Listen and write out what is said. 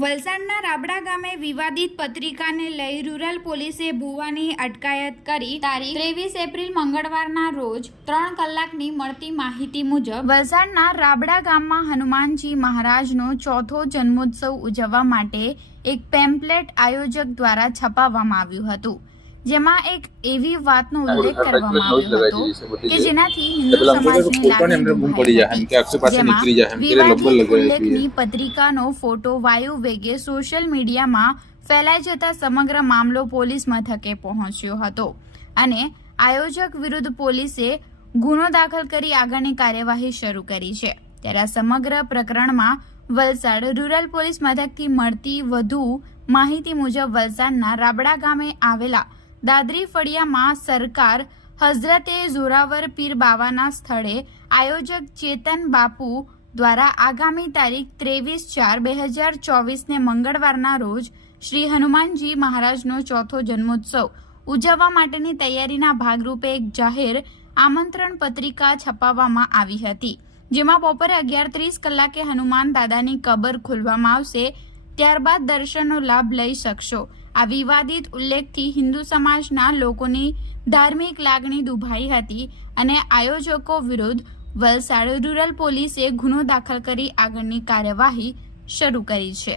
વલસાડના રાબડા ગામે વિવાદિત પત્રિકાને લઈ રૂરલ પોલીસે ભુવાની અટકાયત કરી તારીખ 23 એપ્રિલ મંગળવારના રોજ 3 કલાકની મળતી માહિતી મુજબ વલસાડના રાબડા ગામમાં હનુમાનજી મહારાજનો ચોથો જન્મોત્સવ ઉજવવા માટે એક પેમ્પલેટ આયોજક દ્વારા છપાવવામાં આવ્યું હતું, જેમાં એક એવી વાતનો ઉલ્લેખ કરવામાં આવ્યો હતો કે જેનાથી હિન્દુ સમાજને લાગણી ઉલ્લેખની પત્રિકાનો ફોટો વાયુ વેગે સોશિયલ મીડિયામાં ફેલાઈ જતા સમગ્ર મામલો પોલીસ મથકે પહોંચ્યો હતો અને આયોજક વિરુદ્ધ પોલીસે ગુનો દાખલ કરી આગળની કાર્યવાહી શરૂ કરી છે। ત્યારે આ સમગ્ર પ્રકરણમાં વલસાડ રૂરલ પોલીસ મથકથી મળતી વધુ માહિતી મુજબ વલસાડના રાબડા ગામે આવેલા દાદરી ફળિયામાં સરકાર હઝરતે જોરાવર પીર બાવાના સ્થળે આયોજક ચેતન બાપુ દ્વારા આગામી તારીખ 23/4/2024 ને મંગળવારના રોજ શ્રી હનુમાનજી મહારાજનો ચોથો જન્મોત્સવ ઉજવવા માટેની તૈયારીના ભાગરૂપે એક જાહેર આમંત્રણ પત્રિકા છપાવવામાં આવી હતી, જેમાં બપોરે 11:30 કલાકે હનુમાન દાદાની કબર ખોલવામાં આવશે, ત્યારબાદ દર્શનનો લાભ લઈ શકશો। આ વિવાદિત ઉલ્લેખથી હિન્દુ સમાજના લોકોની ધાર્મિક લાગણી દુભાઈ હતી અને આયોજકો વિરુદ્ધ વલસાડ રૂરલ પોલીસે ગુનો દાખલ કરી આગળની કાર્યવાહી શરૂ કરી છે।